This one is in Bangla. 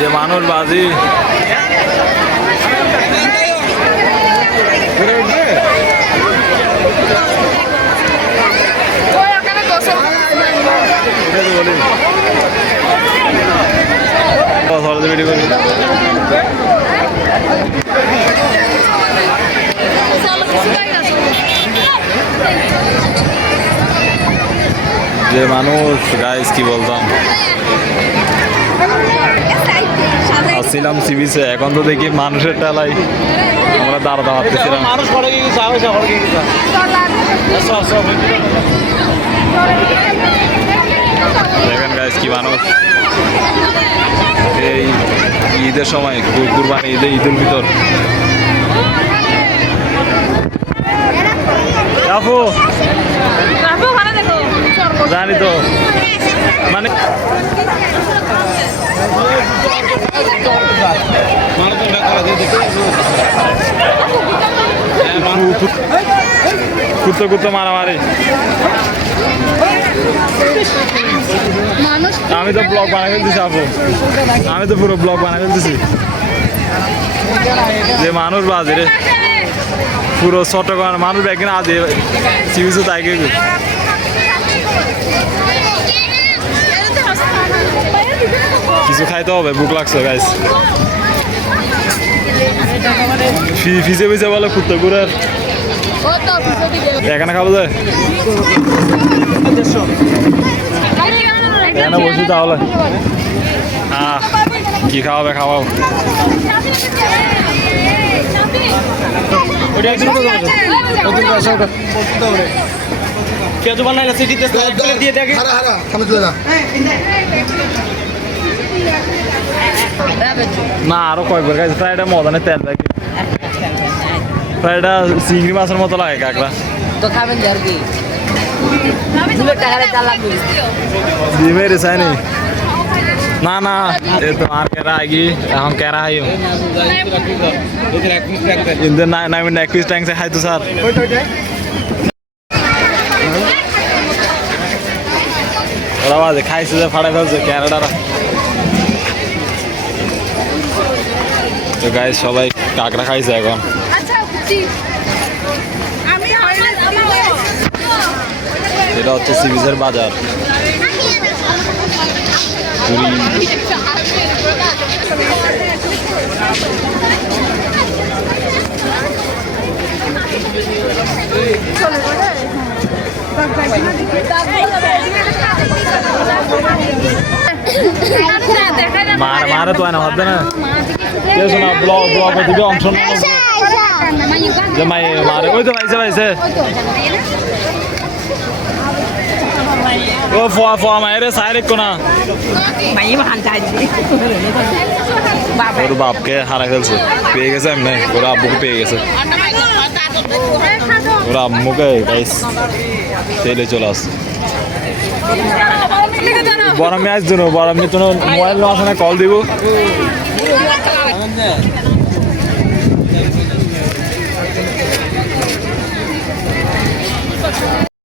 যে মানুষ বাজি। যে মানুষ গাইস কি বলতাম? আসছিলাম সিবিসে। এখন তো দেখি মানুষের টেলাই আমরা দাঁড়া দাঁড়াতেছিলাম সব সব দেখেন গাইস কি মানুষ। এই ঈদের সময় কুরবানি ঈদে ঈদুল ভিতর। আপু জানি তো মানে মানুষ তো দেখা দেখতে কুত্তো কুত্তো মারামারি। আমি তো ব্লগ বানাই ফেলতেছি, আপু। আমি তো পুরো ব্লগ বানাই ফেলতেছি। যে মানুষ বাজে রে। পুরো চট্টগ্রাম মানুষ একদিন আজ। সিবিসে তাই কিছু খাইতে হবে বুক লাগছে গাইস ফিসে ফিসে বলে কুত্তো কুড়ার এখানে খাব যায় এখানে বসি তাহলে। আহ কি খাওয়াবে খাওয়াও। পেঁয়াজ বানাই না সিটিতে দিয়ে দেখে। হারা হারা সামনে চলে যা না আরও কয়েকবার খাইছে। ফ্রাইডা নেই তেল দেখি ফ্রাইডা চিংড়ি মাছের মতো লাগে কাঁকড়া। তো খাবেন আর কি? চাইনি না। না এ তো আর কেরা আইগি এখন কেরা হাইও ইন্দে না না মিনিট এক পিস খাইতো স্যার। ওরা বাজে খাইছে যে ফাড়াই ফেলছে ক্যানাডারা তো গাই সবাই কাঁকড়া খাইছে এখন। আচ্ছা এটা হচ্ছে সিবিজের বাজার। পুরী। মার মারে তো না হতে না কে শোনা ব্লগ ব্লগ দিকে অংশ নেব যে মাই মারে ওই তো ভাইছে ভাইছে ও ফোয়া ফোয়া মায়ের সাইরে কোনা ওর বাপকে হারা ফেলছে পেয়ে গেছে এমনি ওর আব্বুকে পেয়ে গেছে ওর আম্মুকে গাইস তেলে চলে আসছে বড় ম্যাচ দিন বড় আমি তো মোবাইল আসে না কল দিব।